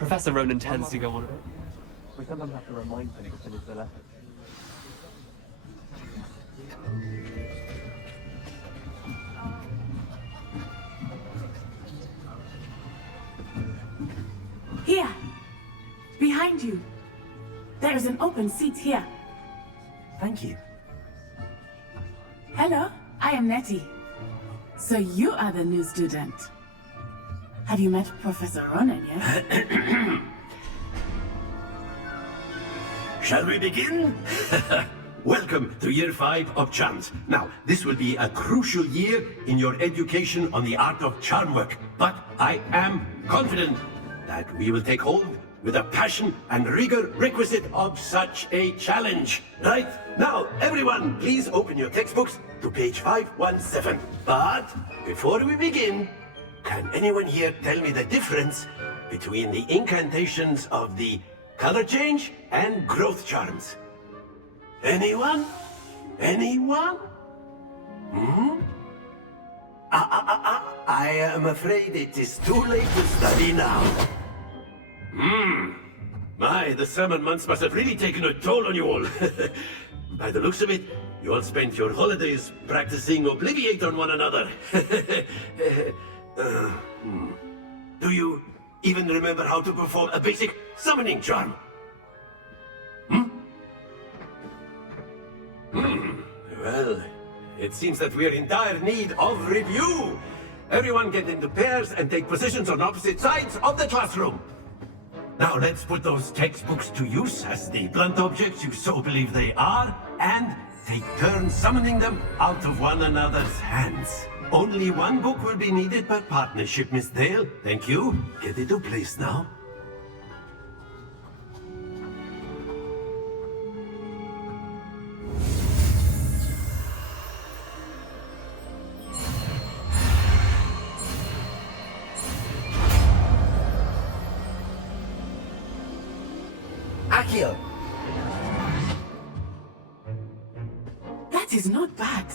Professor Ronan tends to go on a bit. We sometimes have to remind him to finish the lesson. Here! Behind you! There is an open seat here. Thank you. Hello, I am Nettie. So you are the new student. Have you met Professor Ronan yet? Shall we begin? Welcome to Year 5 of Charms. Now, this will be a crucial year in your education on the art of charm work. But I am confident that we will take hold with a passion and rigor requisite of such a challenge. Right? Now, everyone, please open your textbooks to page 517. But before we begin, can anyone here tell me the difference between the incantations of the color change and growth charms? Anyone? Anyone? I am afraid it is too late to study now. My, the summer months must have really taken a toll on you all. By the looks of it, you all spent your holidays practicing Obliviate on one another. Do you even remember how to perform a basic summoning charm? Well, it seems that we are in dire need of review. Everyone get into pairs and take positions on opposite sides of the classroom. Now let's put those textbooks to use as the blunt objects you so believe they are, and take turns summoning them out of one another's hands. Only one book will be needed per partnership, Miss Dale. Thank you. Get into place now. Akio! That is not bad.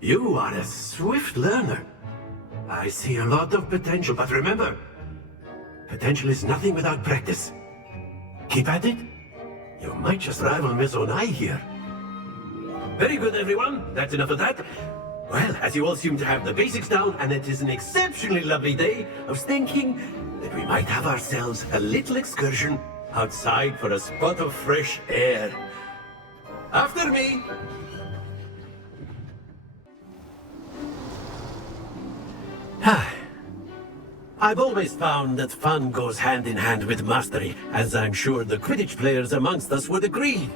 You are a swift learner. I see a lot of potential, but remember, potential is nothing without practice. Keep at it. You might just rival Miss Onai here. Very good, everyone. That's enough of that. Well, as you all seem to have the basics down, and it is an exceptionally lovely day, I was thinking that we might have ourselves a little excursion outside for a spot of fresh air. After me! I've always found that fun goes hand in hand with mastery, as I'm sure the Quidditch players amongst us would agree,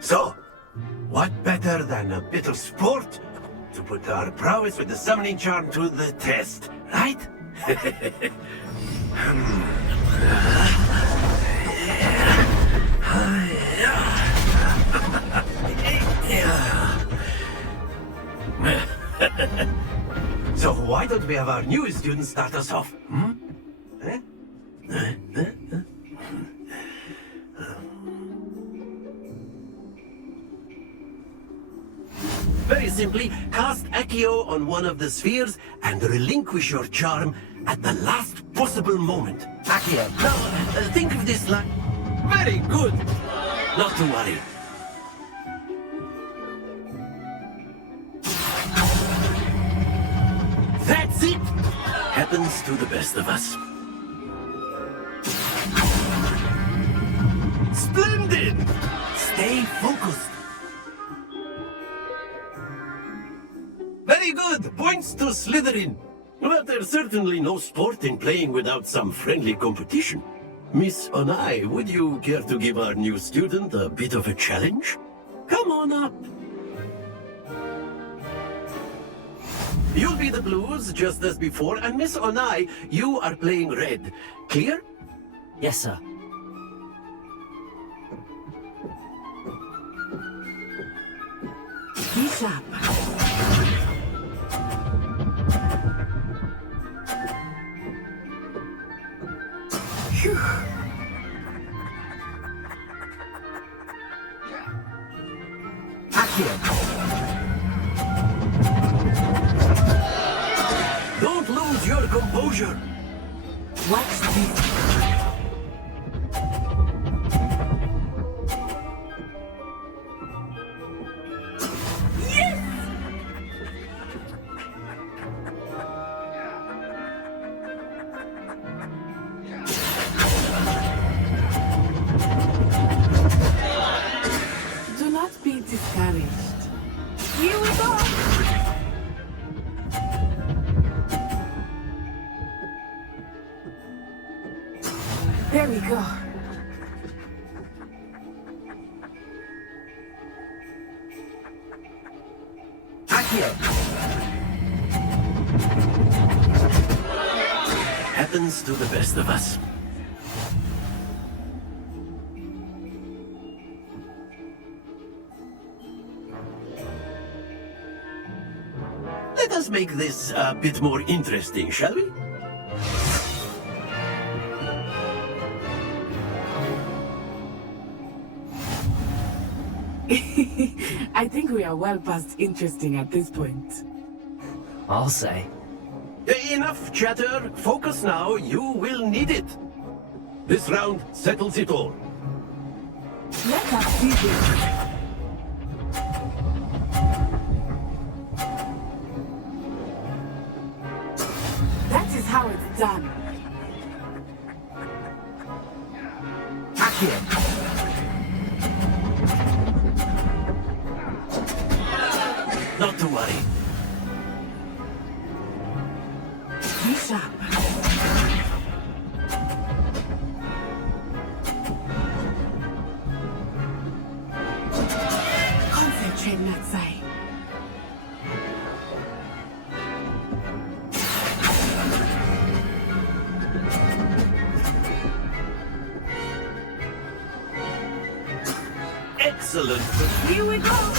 So, what better than a bit of sport to put our prowess with the summoning charm to the test, right? So why don't we have our newest student start us off? Very simply, cast Accio on one of the spheres and relinquish your charm at the last possible moment. Accio. Now, think of this like... Very good! Not to worry. That's it! Happens to the best of us. Splendid! Stay focused. Very good! Points to Slytherin. But there's certainly no sport in playing without some friendly competition. Miss Onai, would you care to give our new student a bit of a challenge? Come on up. You'll be the blues, just as before, and Miss Onai, you are playing red. Clear? Yes, sir. Be sharp. Phew. Accio. Don't lose your composure. Watch this. Do not be discouraged. Here we go. There we go. Happens to the best of us. Let us make this a bit more interesting, shall we? I think we are well past interesting at this point. I'll say. Enough chatter. Focus now. You will need it. This round settles it all. Let us see this. That is how it's done. Accio. Not to worry. Be sharp. Concentrate, Natsai. Excellent. Here we go.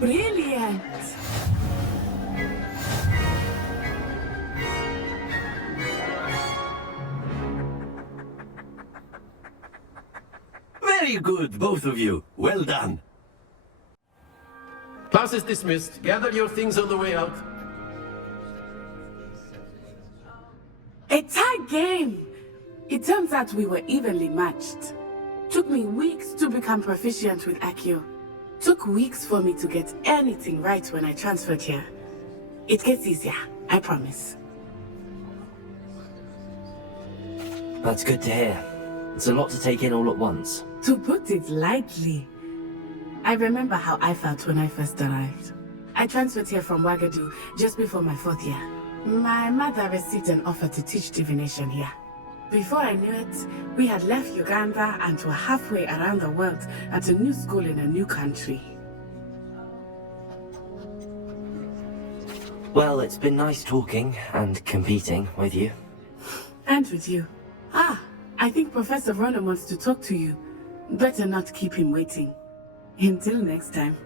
Brilliant! Very good, both of you. Well done. Class is dismissed. Gather your things on the way out. A tie game! It turns out we were evenly matched. Took me weeks to become proficient with Accio. Took weeks for me to get anything right when I transferred here. It gets easier, I promise. That's good to hear. It's a lot to take in all at once. To put it lightly, I remember how I felt when I first arrived. I transferred here from Wagadu just before my 4th year. My mother received an offer to teach divination here. Before I knew it, we had left Uganda and were halfway around the world at a new school in a new country. Well, it's been nice talking and competing with you. And with you. Ah, I think Professor Ronan wants to talk to you. Better not keep him waiting. Until next time.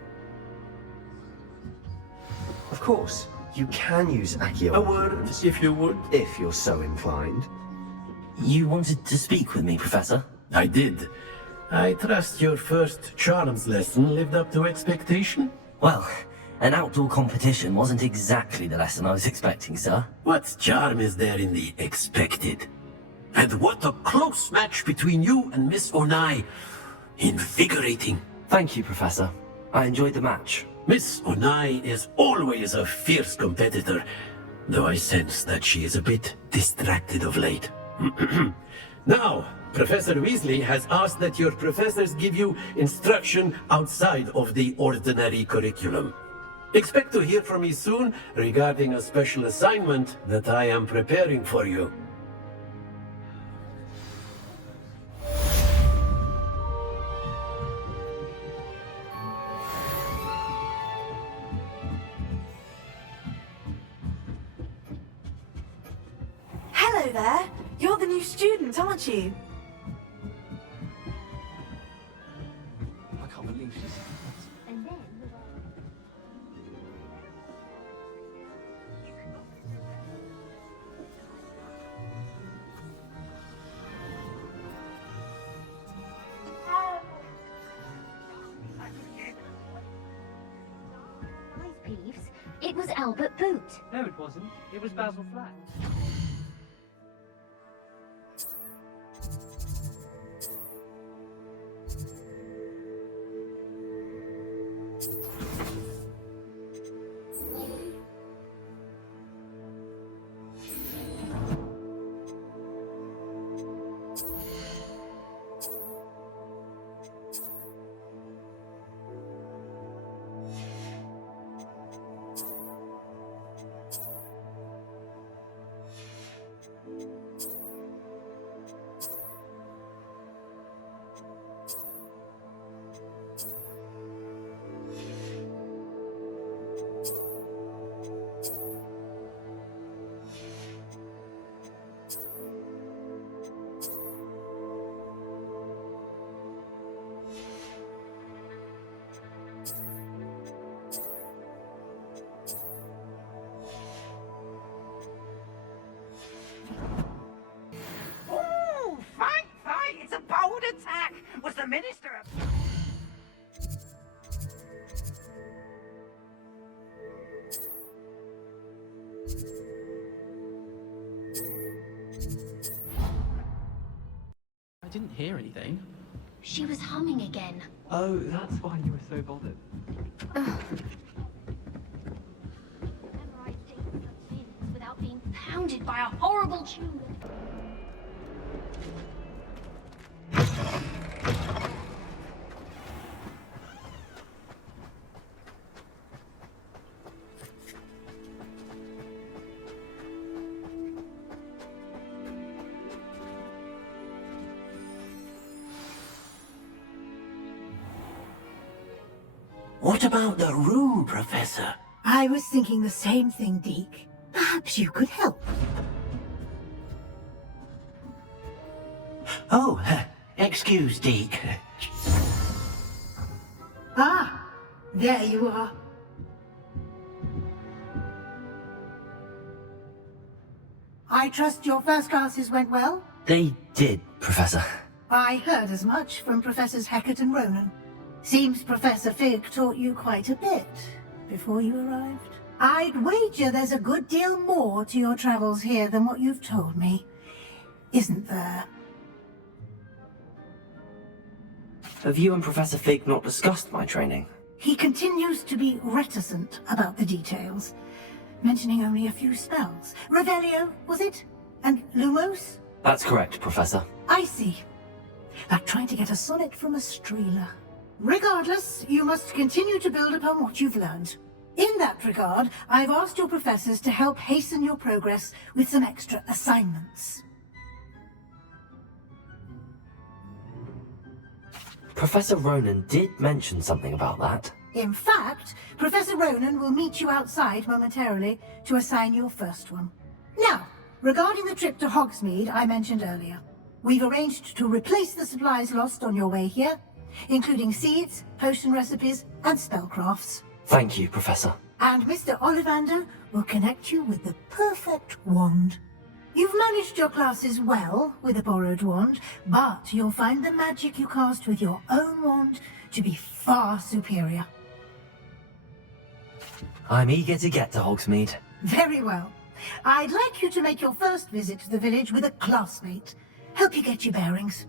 Of course, you can use Accio. A word, if you would. If you're so inclined. You wanted to speak with me, Professor? I did. I trust your first charms lesson lived up to expectation? Well, an outdoor competition wasn't exactly the lesson I was expecting, sir. What charm is there in the expected? And what a close match between you and Miss Onai. Invigorating. Thank you, Professor. I enjoyed the match. Miss Onai is always a fierce competitor, though I sense that she is a bit distracted of late. Now, Professor Weasley has asked that your professors give you instruction outside of the ordinary curriculum. Expect to hear from me soon regarding a special assignment that I am preparing for you. Hello there. You're the new student, aren't you? I can't believe she's... It was Albert Boot. No, it wasn't. It was Basil Flat. attack was the Minister of... I didn't hear anything. She was humming again. Oh, that's why you were so bothered. Memorize dates of sins without being pounded by a horrible tune. What about the room, Professor? I was thinking the same thing, Deke. Perhaps you could help. Oh, excuse, Deke. Ah, there you are. I trust your first classes went well? They did, Professor. I heard as much from Professors Hecat and Ronan. Seems Professor Fig taught you quite a bit before you arrived. I'd wager there's a good deal more to your travels here than what you've told me, isn't there? Have you and Professor Fig not discussed my training? He continues to be reticent about the details, mentioning only a few spells. Revelio, was it? And Lumos? That's correct, Professor. I see. Like trying to get a sonnet from a streeler. Regardless, you must continue to build upon what you've learned. In that regard, I've asked your professors to help hasten your progress with some extra assignments. Professor Ronan did mention something about that. In fact, Professor Ronan will meet you outside momentarily to assign your first one. Now, regarding the trip to Hogsmeade I mentioned earlier, we've arranged to replace the supplies lost on your way here, including seeds, potion recipes, and spellcrafts. Thank you, Professor. And Mr. Ollivander will connect you with the perfect wand. You've managed your classes well with a borrowed wand, but you'll find the magic you cast with your own wand to be far superior. I'm eager to get to Hogsmeade. Very well. I'd like you to make your first visit to the village with a classmate. Help you get your bearings.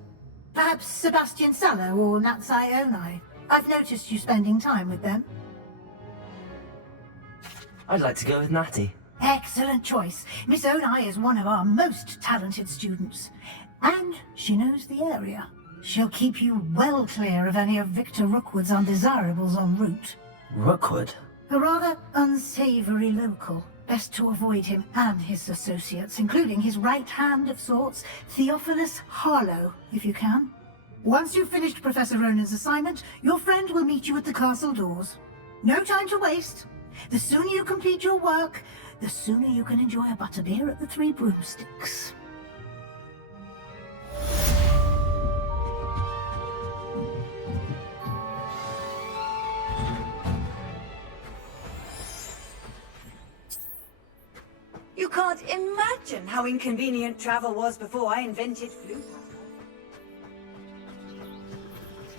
Perhaps Sebastian Sallow or Natsai Onai. I've noticed you spending time with them. I'd like to go with Natty. Excellent choice. Miss Onai is one of our most talented students. And she knows the area. She'll keep you well clear of any of Victor Rookwood's undesirables en route. Rookwood? A rather unsavory local. Best to avoid him and his associates, including his right hand of sorts, Theophilus Harlow, if you can. Once you've finished Professor Ronan's assignment, your friend will meet you at the castle doors. No time to waste. The sooner you complete your work, the sooner you can enjoy a butterbeer at the Three Broomsticks. You can't imagine how inconvenient travel was before I invented flute.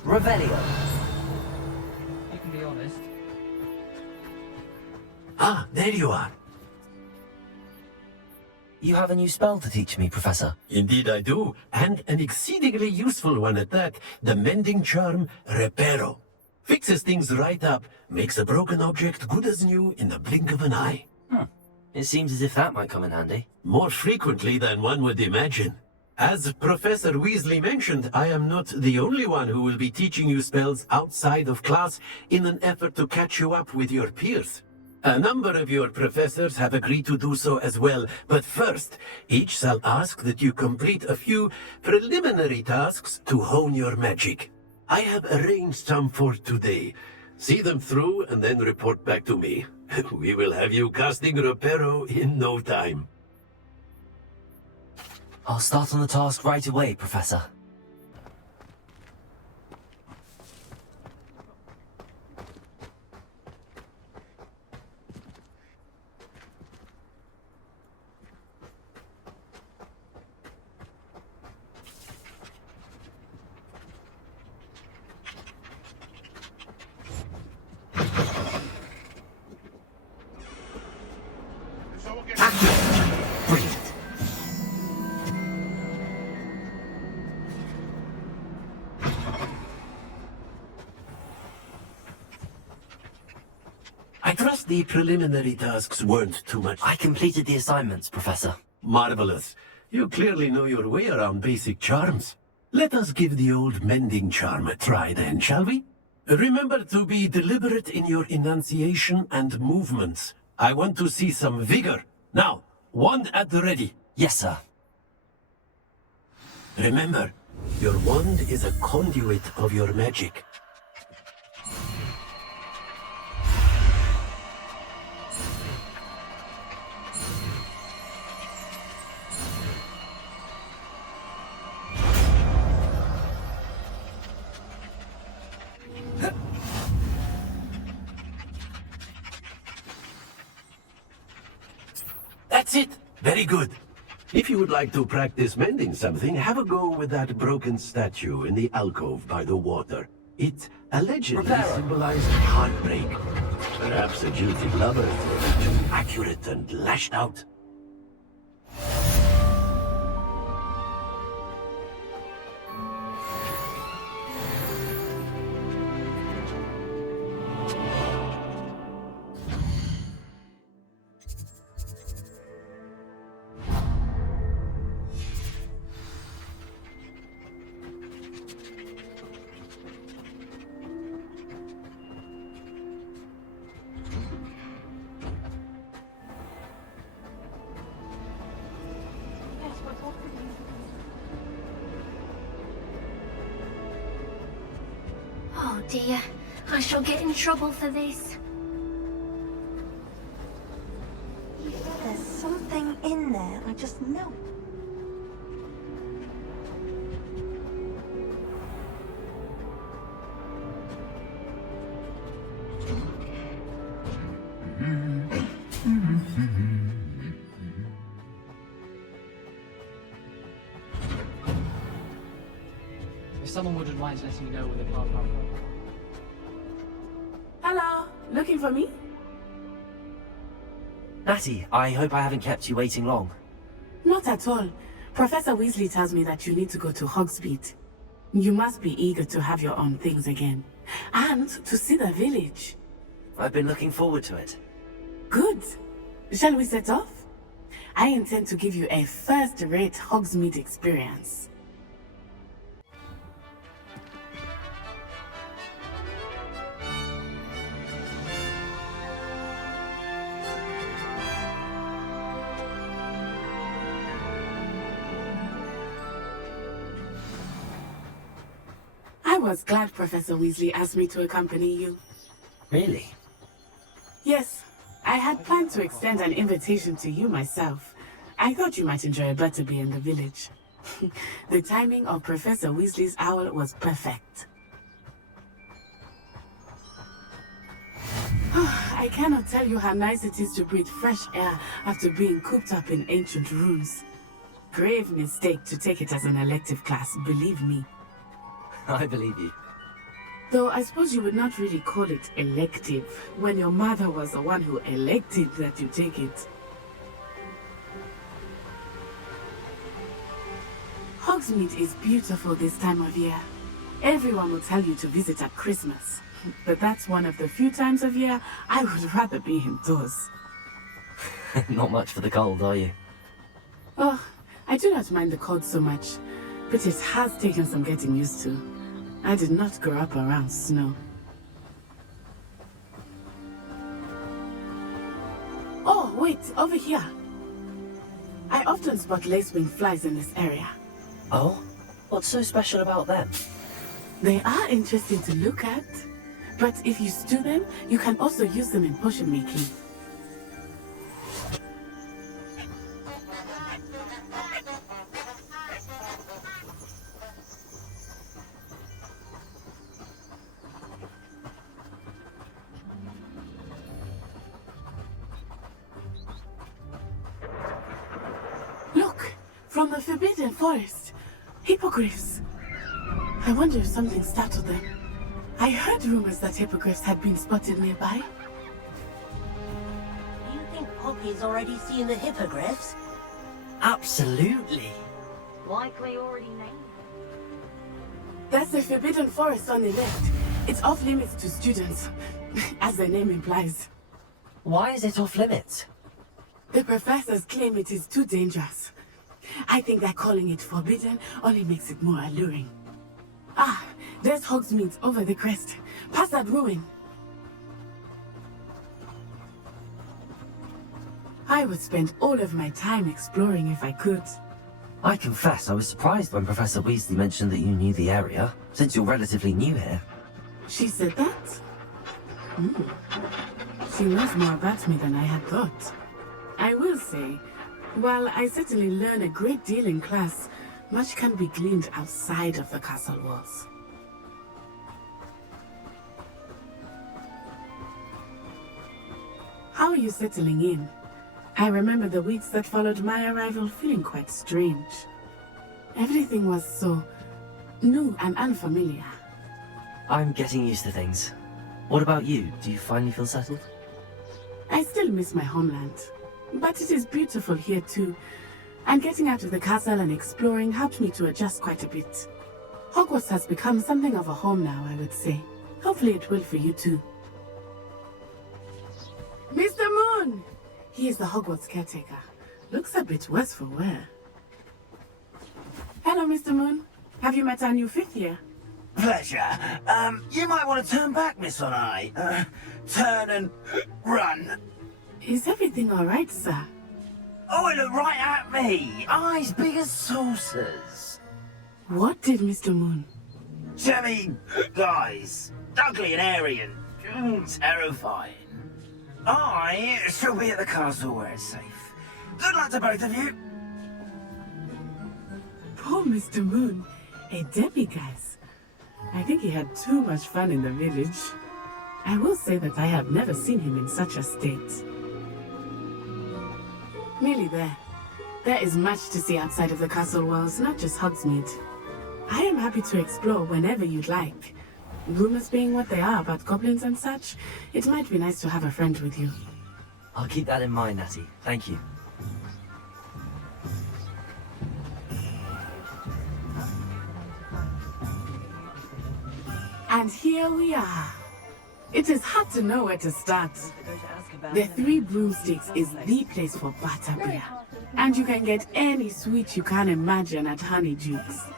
Revelio. You can be honest. Ah, there you are. You have a new spell to teach me, Professor. Indeed I do, and an exceedingly useful one at that. The mending charm, Reparo. Fixes things right up, makes a broken object good as new in the blink of an eye. It seems as if that might come in handy. More frequently than one would imagine. As Professor Weasley mentioned, I am not the only one who will be teaching you spells outside of class in an effort to catch you up with your peers. A number of your professors have agreed to do so as well, but first, each shall ask that you complete a few preliminary tasks to hone your magic. I have arranged some for today. See them through and then report back to me. We will have you casting Reparo in no time. I'll start on the task right away, Professor. Brilliant. I trust the preliminary tasks weren't too much. I completed the assignments, Professor. Marvelous. You clearly know your way around basic charms. Let us give the old mending charm a try then, shall we? Remember to be deliberate in your enunciation and movements. I want to see some vigor. Now, wand at the ready. Yes, sir. Remember, your wand is a conduit of your magic. That's it. Very good. If you would like to practice mending something, have a go with that broken statue in the alcove by the water. It allegedly symbolized heartbreak. Perhaps a jilted lover thought it too accurate and lashed out. Oh dear, I shall get in trouble for this. There's something in there, I just know. If someone would advise letting you know where the path are. Hello, looking for me? Natty, I hope I haven't kept you waiting long. Not at all. Professor Weasley tells me that you need to go to Hogsmeade. You must be eager to have your own things again. And to see the village. I've been looking forward to it. Good. Shall we set off? I intend to give you a first-rate Hogsmeade experience. I was glad Professor Weasley asked me to accompany you. Really? Yes, I had planned to extend an invitation to you myself. I thought you might enjoy a butterbeer in the village. The timing of Professor Weasley's owl was perfect. I cannot tell you how nice it is to breathe fresh air after being cooped up in ancient rooms. Grave mistake to take it as an elective class, believe me. I believe you. Though I suppose you would not really call it elective, when your mother was the one who elected that you take it. Hogsmeade is beautiful this time of year. Everyone will tell you to visit at Christmas, but that's one of the few times of year I would rather be indoors. Not much for the cold, are you? Oh, I do not mind the cold so much, but it has taken some getting used to. I did not grow up around snow. Oh, wait, over here. I often spot lacewing flies in this area. Oh? What's so special about them? They are interesting to look at, but if you stew them, you can also use them in potion making. Look, from the Forbidden Forest, hippogriffs. I wonder if something startled them. I heard rumors that hippogriffs had been spotted nearby. Do you think Poppy's already seen the hippogriffs? Absolutely. Likely already named. That's the Forbidden Forest on the left. It's off limits to students, as the name implies. Why is it off limits? The professors claim it is too dangerous. I think that calling it forbidden only makes it more alluring. Ah, there's Hogsmeade over the crest. Past that ruin. I would spend all of my time exploring if I could. I confess I was surprised when Professor Weasley mentioned that you knew the area, since you're relatively new here. She said that? She knows more about me than I had thought. I will say, while I certainly learn a great deal in class, much can be gleaned outside of the castle walls. How are you settling in? I remember the weeks that followed my arrival feeling quite strange. Everything was so new and unfamiliar. I'm getting used to things. What about you? Do you finally feel settled? I still miss my homeland, but it is beautiful here too. And getting out of the castle and exploring helped me to adjust quite a bit. Hogwarts has become something of a home now, I would say. Hopefully it will for you too. Mr. Moon! He is the Hogwarts caretaker. Looks a bit worse for wear. Hello, Mr. Moon. Have you met our new fifth year? Pleasure. You might want to turn back, Miss Onai. Turn and run. Is everything alright, sir? Oh, it looked right at me. Eyes big as saucers. What did Mr. Moon? Jemmy, guys. Ugly and airy and terrifying. I shall be at the castle where it's safe. Good luck to both of you. Poor Mr. Moon. A demiguise. I think he had too much fun in the village. I will say that I have never seen him in such a state. Nearly there. There is much to see outside of the castle walls, not just Hogsmeade. I am happy to explore whenever you'd like. Rumors being what they are about goblins and such, it might be nice to have a friend with you. I'll keep that in mind, Natty. Thank you. And here we are. It is hard to know where to start. The Three Broomsticks is the place for butterbeer. And you can get any sweet you can imagine at Honeydukes.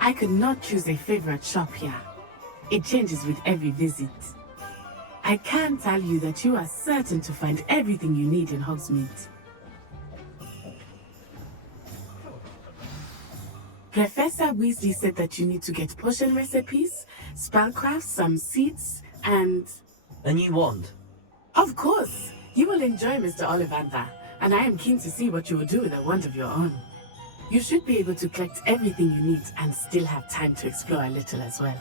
I could not choose a favorite shop here. It changes with every visit. I can tell you that you are certain to find everything you need in Hogsmeade. Professor Weasley said that you need to get potion recipes, spellcraft, some seeds, and... A new wand? Of course! You will enjoy Mr. Ollivander, and I am keen to see what you will do with a wand of your own. You should be able to collect everything you need and still have time to explore a little as well.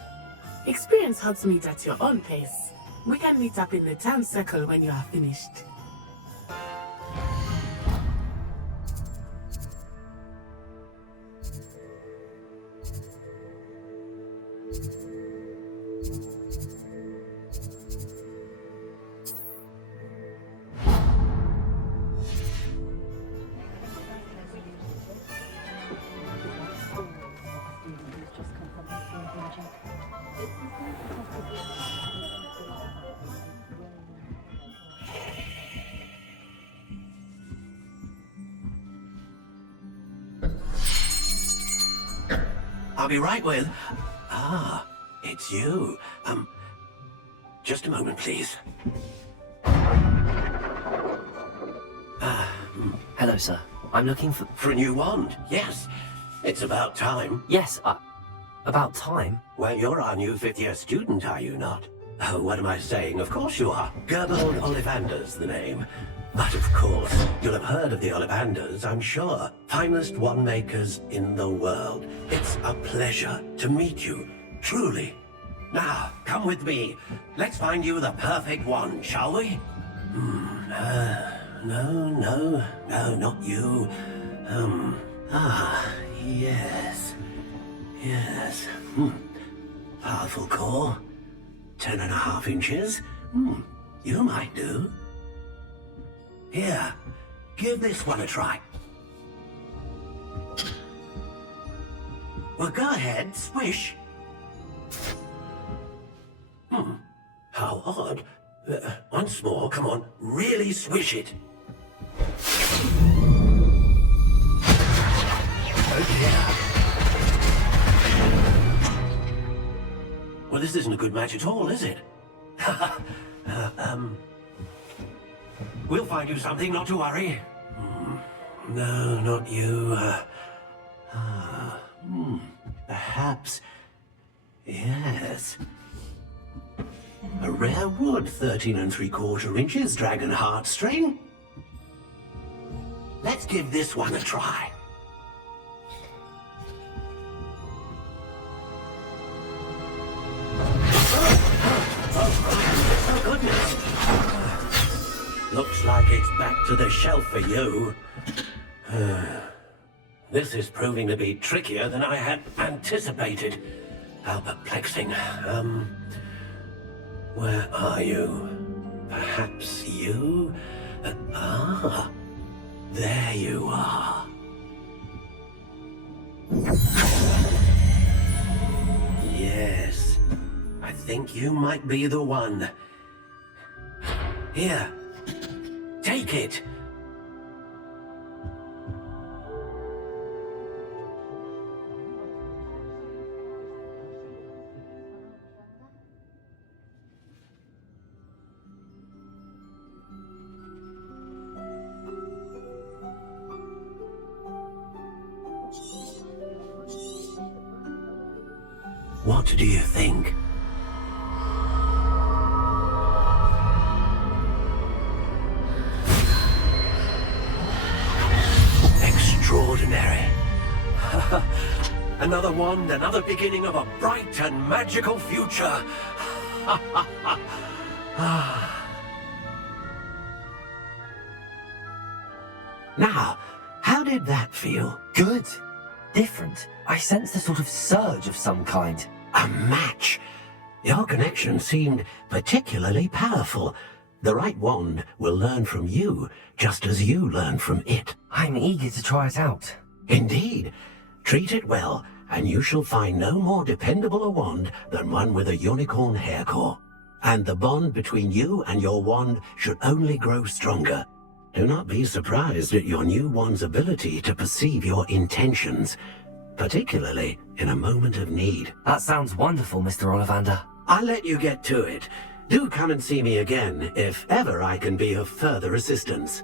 Experience Hogsmeade at your own pace. We can meet up in the town circle when you are finished. I'll be right with... Ah, it's you. Just a moment, please. Hello, sir. I'm looking for... For a new wand, yes. It's about time. Yes, about time? Well, you're our new 5th-year student, are you not? Oh, what am I saying? Of course you are. Gerbold Ollivander's the name. But of course, you'll have heard of the Ollivanders, I'm sure. Finest wand makers in the world. It's a pleasure to meet you, truly. Now, come with me. Let's find you the perfect wand, shall we? No, not you. Yes. Yes. Powerful core. 10.5 inches. You might do. Here, give this one a try. Well, go ahead, swish. How odd. Once more, come on, really swish it. Oh dear. Well, this isn't a good match at all, is it? We'll find you something, not to worry. No, not you. Perhaps... Yes. A rare wood, 13 3/4 inches, dragon heartstring. Let's give this one a try. Oh, goodness. Looks like it's back to the shelf for you. This is proving to be trickier than I had anticipated. How perplexing. Where are you? Perhaps you? There you are. Yes, I think you might be the one. Here, take it. What do you think? Extraordinary. Another wand, another beginning of a bright and magical future. Now, how did that feel? Good. Different. I sensed a sort of surge of some kind. A match. Your connection seemed particularly powerful. The right wand will learn from you, just as you learn from it. I'm eager to try it out. Indeed. Treat it well, and you shall find no more dependable a wand than one with a unicorn hair core. And the bond between you and your wand should only grow stronger. Do not be surprised at your new wand's ability to perceive your intentions, particularly in a moment of need. That sounds wonderful, Mr. Ollivander. I'll let you get to it. Do come and see me again if ever I can be of further assistance.